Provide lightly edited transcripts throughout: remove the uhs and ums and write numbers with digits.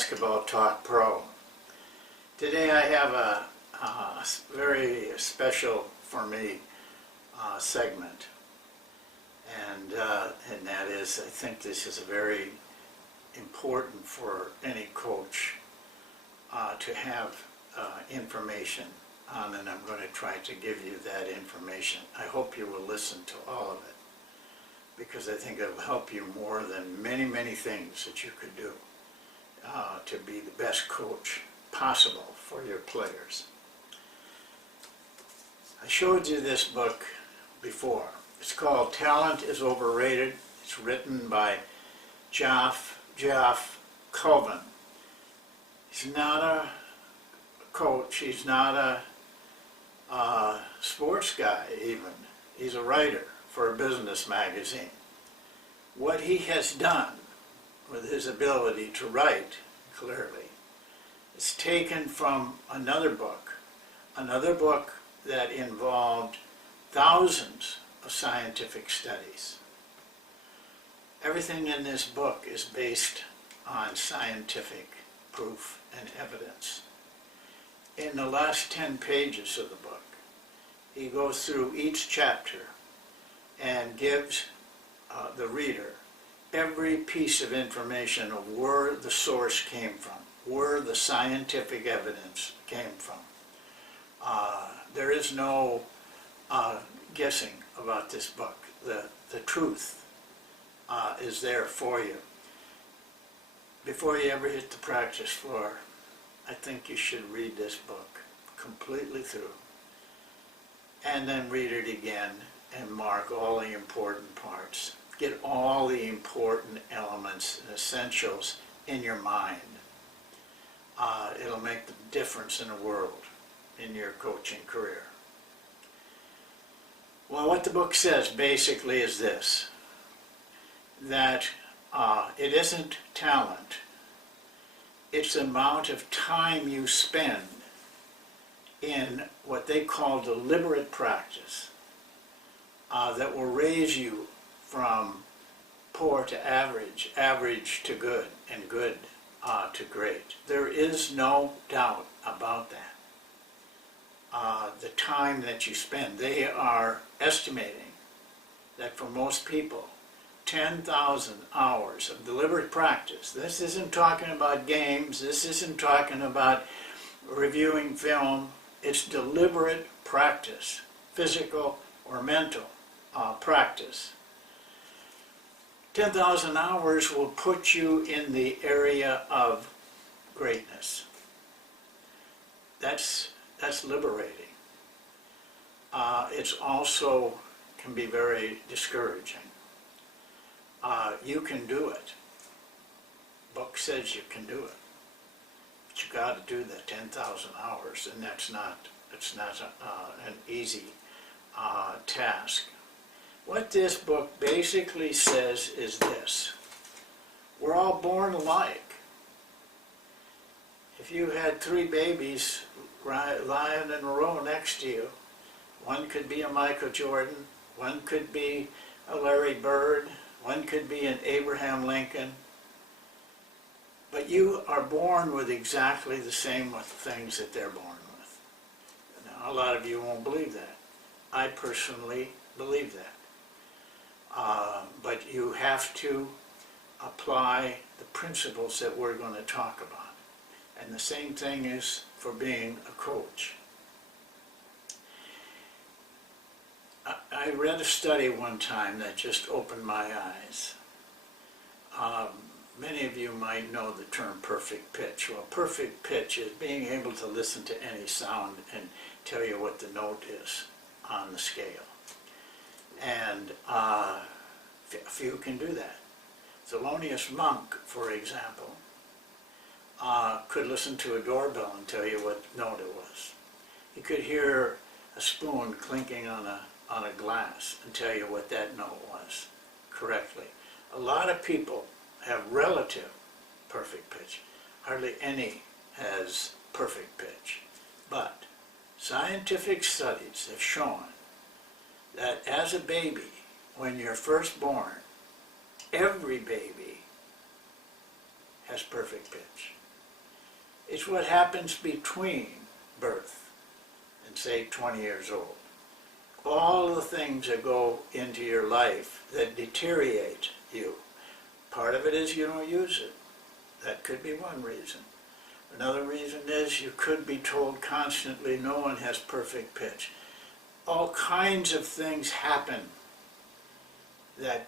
Basketball Talk Pro. Today I have a very special for me segment, and that is, I think this is very important for any coach to have information on, and I'm going to try to give you that information. I hope you will listen to all of it, because I think it will help you more than many things that you could do to be the best coach possible for your players. I showed you this book before. It's called Talent is Overrated. It's written by Jeff Colvin. He's not a coach. He's not a sports guy even. He's a writer for a business magazine. What he has done with his ability to write clearly is taken from another book that involved thousands of scientific studies. Everything in this book is based on scientific proof and evidence. In the last 10 pages of the book, he goes through each chapter and gives the reader every piece of information of where the source came from, where the scientific evidence came from. There is no guessing about this book. The truth is there for you. Before you ever hit the practice floor, I think you should read this book completely through, and then read it again and mark all the important parts. Get all the important elements and essentials in your mind. It'll make the difference in the world in your coaching career. Well, what the book says basically is this, that it isn't talent, it's the amount of time you spend in what they call deliberate practice that will raise you from poor to average, average to good, and good to great. There is no doubt about that. The time that you spend, they are estimating that for most people, 10,000 hours of deliberate practice. This isn't talking about games, this isn't talking about reviewing film, it's deliberate practice, physical or mental practice. 10,000 hours will put you in the area of greatness. That's liberating. It's also can be very discouraging. You can do it. Book says you can do it, but you got to do the 10,000 hours, and it's not an easy task. What this book basically says is this: we're all born alike. If you had 3 babies lying in a row next to you, one could be a Michael Jordan, one could be a Larry Bird, one could be an Abraham Lincoln, but you are born with exactly the same things that they're born with. Now, a lot of you won't believe that. I personally believe that. But you have to apply the principles that we're going to talk about. And the same thing is for being a coach. I read a study one time that just opened my eyes. Many of you might know the term perfect pitch. Well, perfect pitch is being able to listen to any sound and tell you what the note is on the scale. And few can do that. Thelonious Monk, for example, could listen to a doorbell and tell you what note it was. He could hear a spoon clinking on a glass and tell you what that note was correctly. A lot of people have relative perfect pitch. Hardly any has perfect pitch. But scientific studies have shown that as a baby, when you're first born, every baby has perfect pitch. It's what happens between birth and, say, 20 years old. All the things that go into your life that deteriorate you. Part of it is you don't use it. That could be one reason. Another reason is you could be told constantly no one has perfect pitch. All kinds of things happen that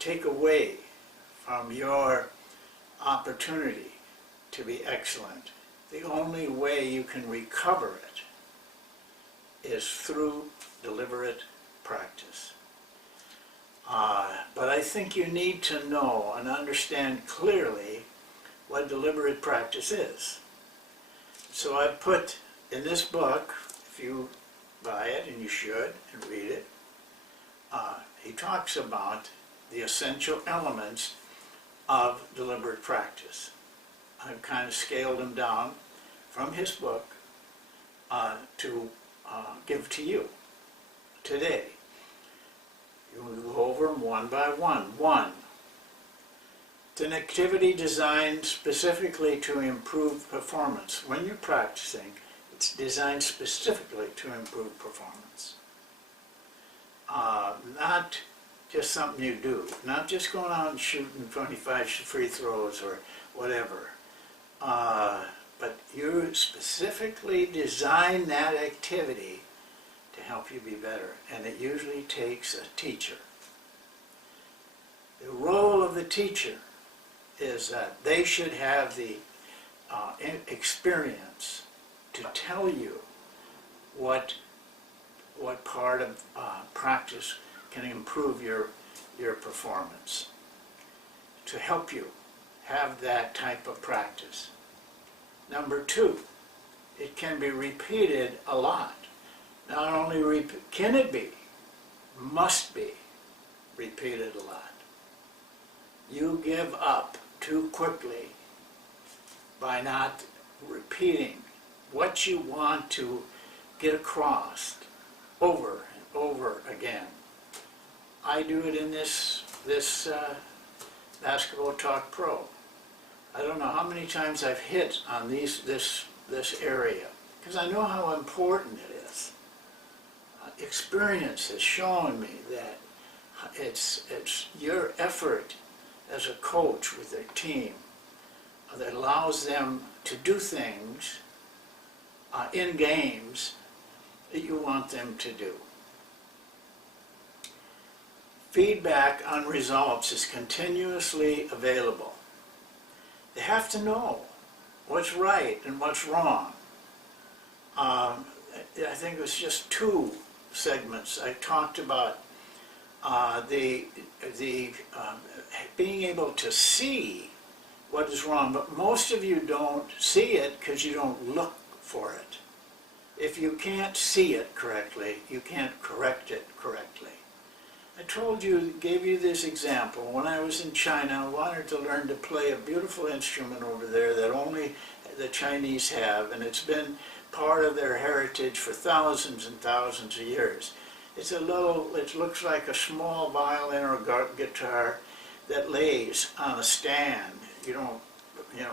take away from your opportunity to be excellent. The only way you can recover it is through deliberate practice. But I think you need to know and understand clearly what deliberate practice is. So I put in this book, if you buy it, and you should, and read it, he talks about the essential elements of deliberate practice. I've kind of scaled them down from his book to give to you today. You will go over them one by one. One, it's an activity designed specifically to improve performance. When you're practicing, it's designed specifically to improve performance. Not just something you do, not just going out and shooting 25 free throws or whatever. But you specifically design that activity to help you be better, and it usually takes a teacher. The role of the teacher is that they should have the experience to tell you what part of practice can improve your performance, to help you have that type of practice. Number two, it can be repeated a lot. Not only can it be, must be repeated a lot. You give up too quickly by not repeating what you want to get across over and over again. I do it in this Basketball Talk Pro. I don't know how many times I've hit on this area, because I know how important it is. Experience has shown me that it's your effort as a coach with their team that allows them to do things in games that you want them to do. Feedback on results is continuously available. They have to know what's right and what's wrong. I think it was just 2 segments I talked about being able to see what is wrong, but most of you don't see it because you don't look for it. If you can't see it correctly, you can't correct it correctly. I gave you this example. When I was in China, I wanted to learn to play a beautiful instrument over there that only the Chinese have, and it's been part of their heritage for thousands and thousands of years. It looks like a small violin or guitar that lays on a stand. You don't,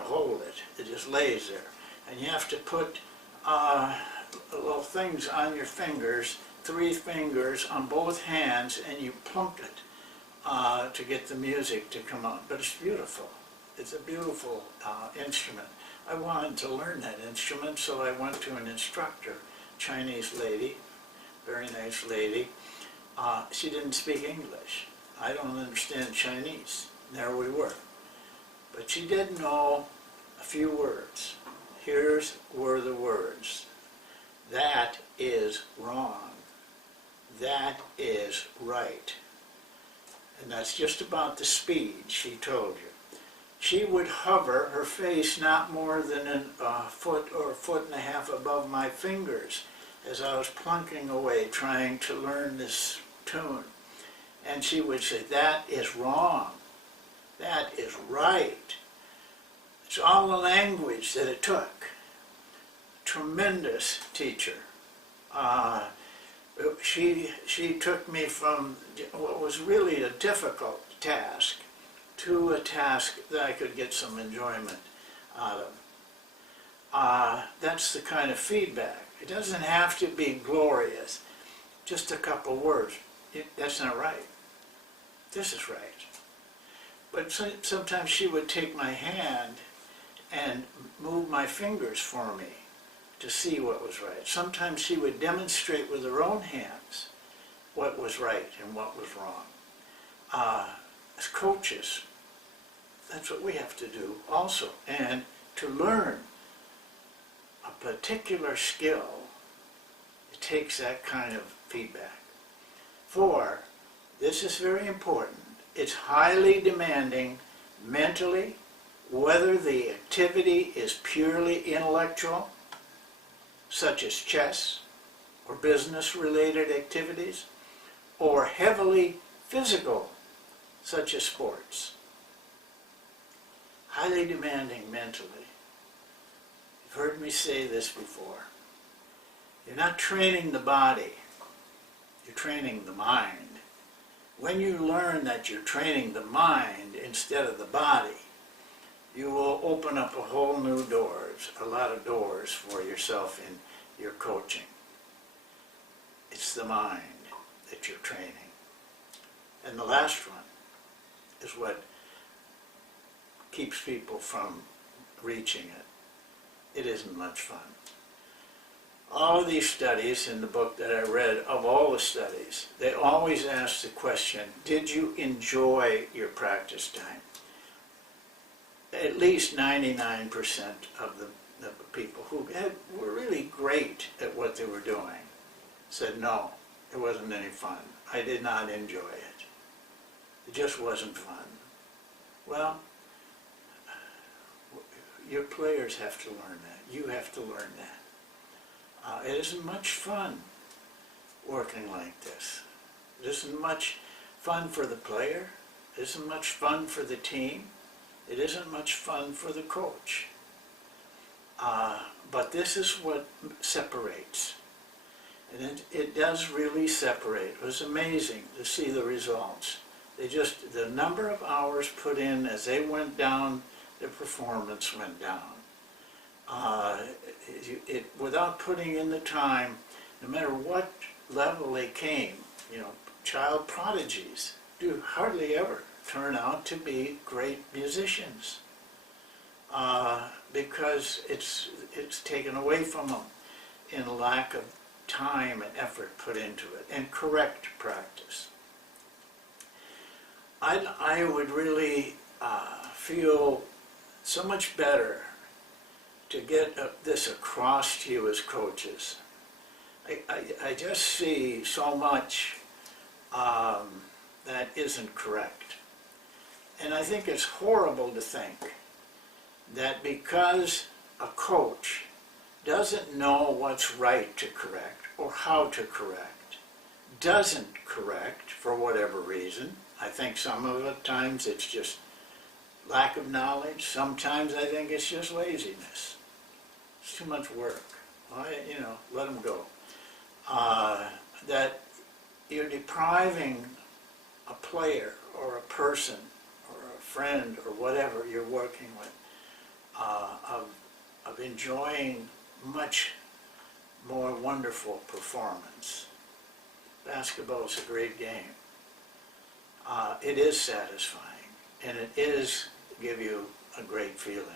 hold it. It just lays there. And you have to put little things on your fingers, 3 fingers on both hands, and you plunk it to get the music to come out. But it's beautiful. It's a beautiful instrument. I wanted to learn that instrument, so I went to an instructor, Chinese lady, very nice lady. She didn't speak English. I don't understand Chinese. There we were. But she did know a few words. Here's were the words. That is wrong. That is right. And that's just about the speed she told you. She would hover her face not more than a foot or a foot and a half above my fingers as I was plunking away trying to learn this tune. And she would say, that is wrong. That is right. It's all the language that it took. Tremendous teacher. She took me from what was really a difficult task to a task that I could get some enjoyment out of. That's the kind of feedback. It doesn't have to be glorious. Just a couple words. That's not right. This is right. But sometimes she would take my hand and move my fingers for me to see what was right. Sometimes she would demonstrate with her own hands what was right and what was wrong. As coaches, that's what we have to do also. And to learn a particular skill, it takes that kind of feedback. For, this is very important, it's highly demanding mentally, whether the activity is purely intellectual, such as chess or business-related activities, or heavily physical, such as sports. Highly demanding mentally. You've heard me say this before. You're not training the body, you're training the mind. When you learn that you're training the mind instead of the body, you will open up a whole new doors, a lot of doors for yourself in your coaching. It's the mind that you're training. And the last one is what keeps people from reaching it. It isn't much fun. All of these studies in the book that I read, of all the studies, they always ask the question, did you enjoy your practice time? At least 99% of the people who were really great at what they were doing said, no, it wasn't any fun. I did not enjoy it. It just wasn't fun. Well, your players have to learn that. You have to learn that. It isn't much fun working like this. It isn't much fun for the player. It isn't much fun for the team. It isn't much fun for the coach. But this is what separates. And it does really separate. It was amazing to see the results. The number of hours put in as they went down, their performance went down. Without putting in the time, no matter what level they came, child prodigies do hardly ever turn out to be great musicians because it's taken away from them in a lack of time and effort put into it, and correct practice. I would really feel so much better to get this across to you as coaches. I just see so much that isn't correct. And I think it's horrible to think that because a coach doesn't know what's right to correct or how to correct, doesn't correct for whatever reason. I think some of the times it's just lack of knowledge. Sometimes I think it's just laziness. It's too much work. Well, let them go. That you're depriving a player or a person or a friend or whatever you're working with of enjoying much more wonderful performance. Basketball is a great game. It is satisfying, and it is give you a great feeling,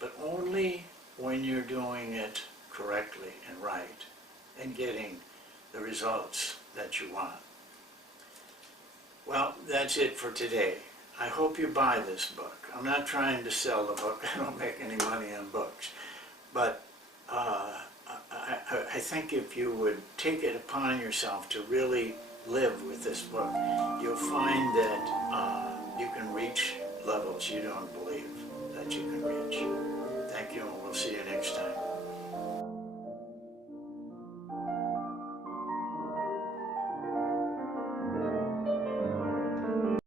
but only when you're doing it correctly and right and getting the results that you want. Well, that's it for today. I hope you buy this book. I'm not trying to sell the book. I don't make any money on books. But I think if you would take it upon yourself to really live with this book, you'll find that you can reach levels you don't believe that you can reach. Thank you, and we'll see you next time.